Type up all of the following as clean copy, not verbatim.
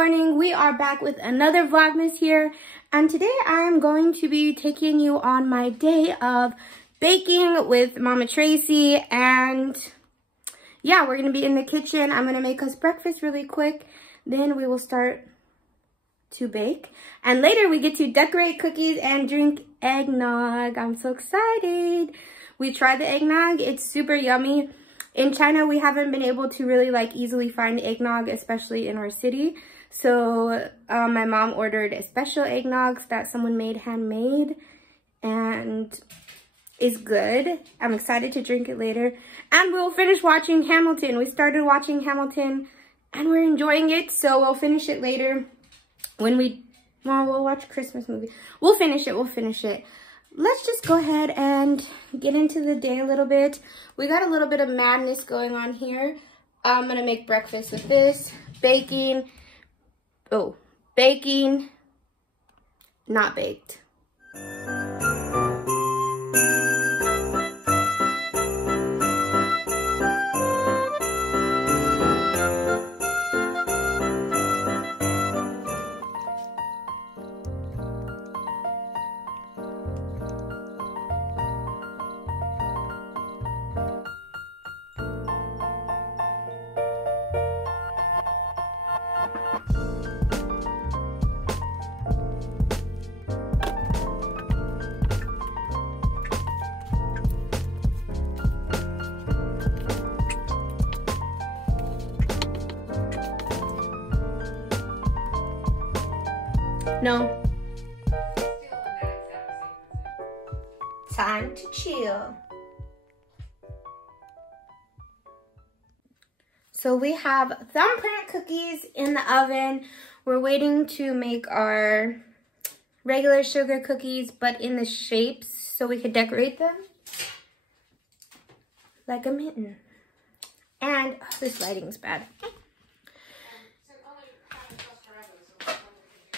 morning. We are back with another Vlogmas here, and today I am going to be taking you on my day of baking with Mama Tracy. And yeah, we're gonna be in the kitchen. I'm gonna make us breakfast really quick, then we will start to bake, and later we get to decorate cookies and drink eggnog. I'm so excited. We tried the eggnog, it's super yummy. In China, we haven't been able to really easily find eggnog, especially in our city. So my mom ordered a special eggnog that someone made handmade, and is good. I'm excited to drink it later. And we'll finish watching Hamilton. We started watching Hamilton and we're enjoying it, so we'll finish it later when we'll watch a Christmas movie. We'll finish it. Let's just go ahead and get into the day a little bit. We got a little bit of madness going on here. I'm gonna make breakfast with this. Baking, not baked. No. Time to chill. So we have thumbprint cookies in the oven. We're waiting to make our regular sugar cookies, but in the shapes so we could decorate them like a mitten. And this lighting's bad.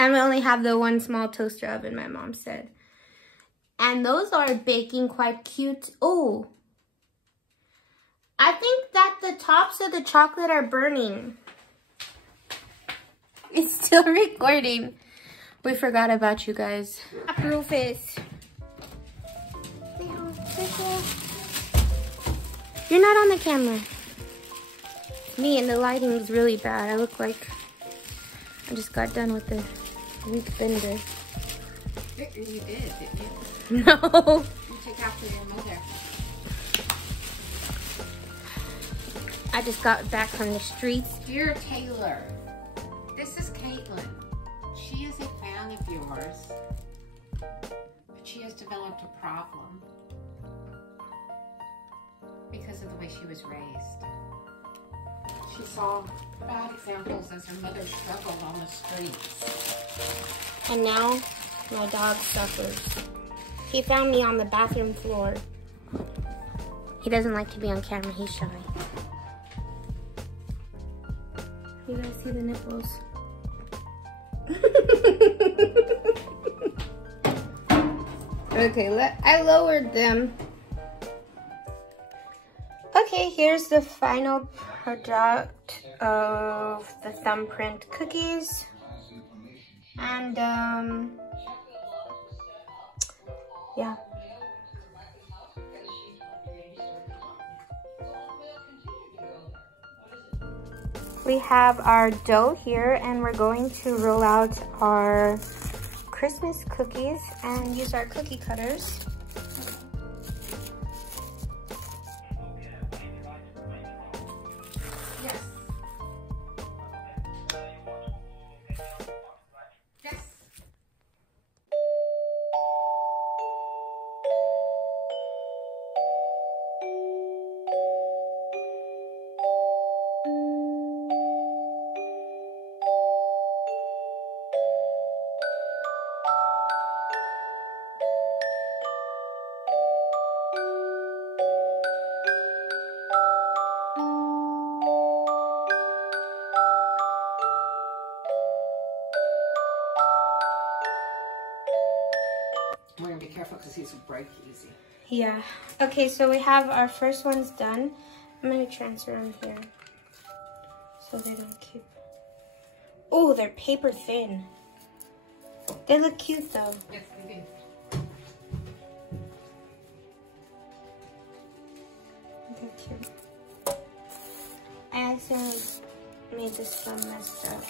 And we only have the one small toaster oven, my mom said. And those are baking quite cute. Oh, I think that the tops of the chocolate are burning. It's still recording. We forgot about you guys. Rufus. You're not on the camera. Me, and the lighting is really bad. I look like I just got done with the week bender. You did, didn't you? No. You took after your mother. I just got back from the streets. Dear Taylor, this is Caitlin. She is a fan of yours, but she has developed a problem because of the way she was raised. She saw bad examples as her mother struggled on the streets. And now my dog suffers. He found me on the bathroom floor. He doesn't like to be on camera, he's shy. You guys see the nipples? Okay, I lowered them. Okay, here's the final product of the thumbprint cookies. And yeah. We have our dough here, and we're going to roll out our Christmas cookies and use our cookie cutters. We're gonna be careful because these will break easy. Yeah. Okay, so we have our first ones done. I'm gonna transfer them here so they don't keep Oh, they're paper thin. They look cute though. Yes, they do. They're cute. I accidentally made this one messed up.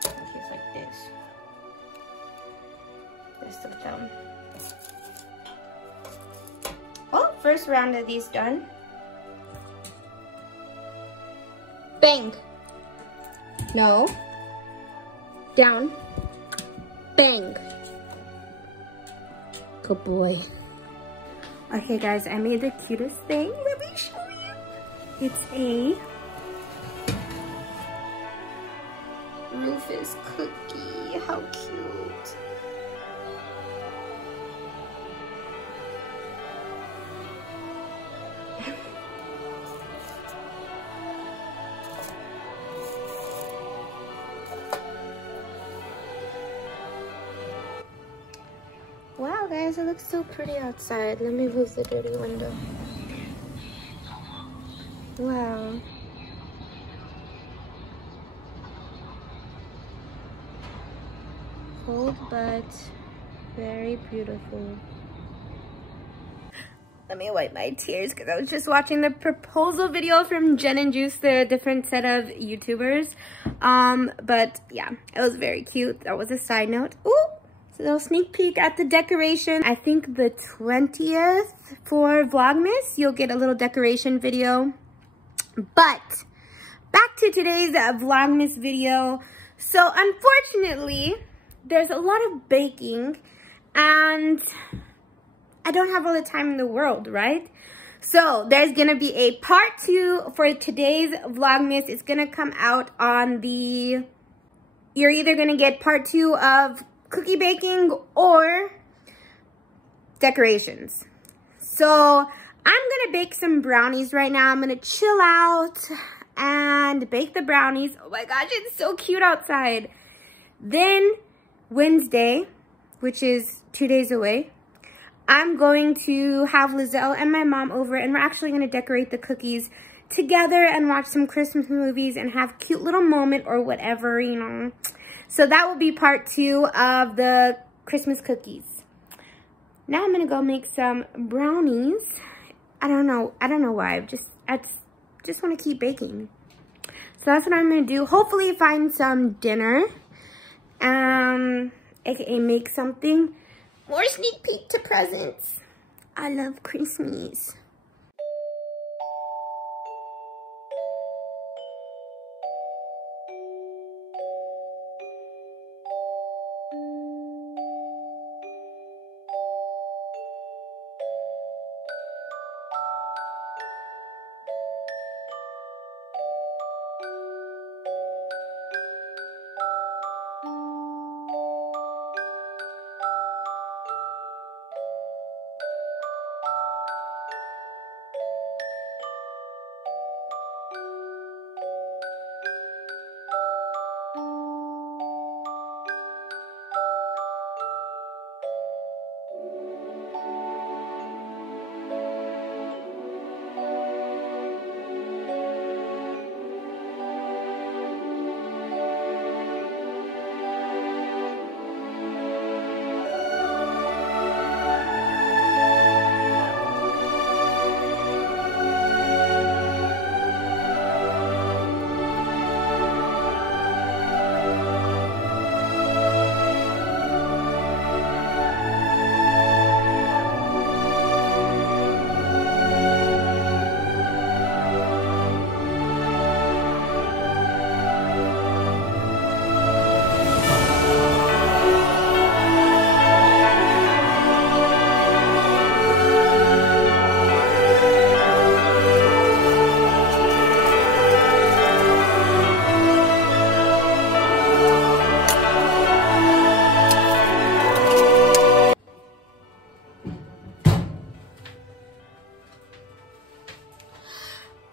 It's like this. This the thumb. Oh, first round of these done. Bang. No. Down. Bang. Good boy. Okay guys, I made the cutest thing. Let me show you. It's a Rufus cookie. How cute. Wow guys, it looks so pretty outside. Let me move the dirty window. Wow. Cold but very beautiful. Let me wipe my tears because I was just watching the proposal video from Jen and Juice, the different set of YouTubers. But yeah, it was very cute. That was a side note. Ooh! So a little sneak peek at the decoration. I think the 20th for Vlogmas, you'll get a little decoration video. But back to today's Vlogmas video. So unfortunately, there's a lot of baking and I don't have all the time in the world, right? So there's gonna be a part 2 for today's Vlogmas. It's gonna come out on the, you're either gonna get part 2 of cookie baking or decorations. So I'm gonna bake some brownies right now. I'm gonna chill out and bake the brownies. Oh my gosh, it's so cute outside. Then Wednesday, which is 2 days away, I'm going to have Lizelle and my mom over and we're actually gonna decorate the cookies together and watch some Christmas movies and have a cute little moment or whatever, you know. So that will be part 2 of the Christmas cookies. Now I'm gonna go make some brownies. I don't know why. I just want to keep baking. So that's what I'm gonna do. Hopefully find some dinner. AKA make something. More sneak peek to presents. I love Christmas.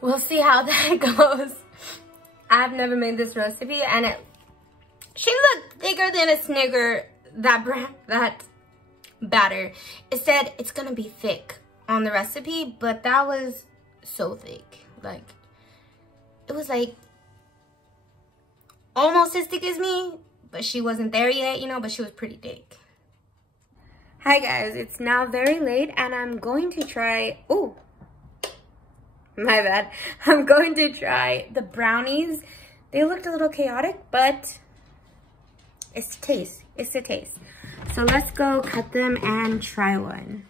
We'll see how that goes. I've never made this recipe and it should look bigger than a Snicker, that batter. It said it's gonna be thick on the recipe, but that was so thick. Like, it was like almost as thick as me, but she wasn't there yet, you know, but she was pretty thick. Hi guys, it's now very late and I'm going to try, oh, my bad. I'm going to try the brownies. They looked a little chaotic, but it's the taste. It's the taste. So let's go cut them and try one.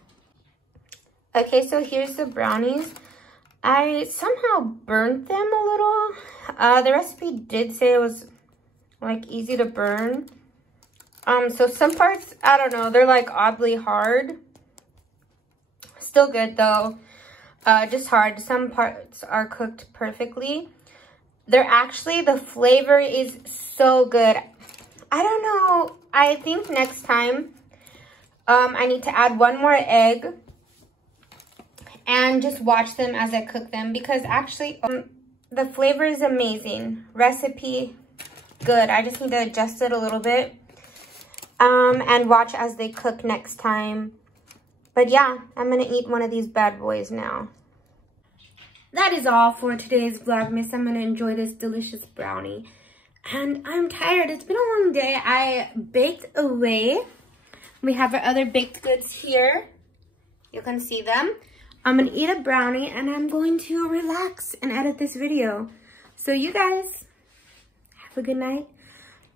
Okay, so here's the brownies. I somehow burnt them a little. The recipe did say it was like easy to burn. So some parts, I don't know, they're like oddly hard. Still good though. Just hard. Some parts are cooked perfectly. They're actually, the flavor is so good. I don't know. I think next time I need to add one more egg and just watch them as I cook them, because actually the flavor is amazing. Recipe good. I just need to adjust it a little bit and watch as they cook next time. But yeah, I'm gonna eat one of these bad boys now. That is all for today's Vlogmas. I'm gonna enjoy this delicious brownie. And I'm tired. It's been a long day. I baked away. We have our other baked goods here. You can see them. I'm gonna eat a brownie and I'm going to relax and edit this video. So you guys, have a good night.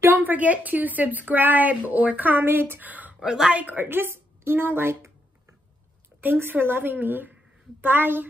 Don't forget to subscribe or comment or like, or just, you know, like, thanks for loving me. Bye.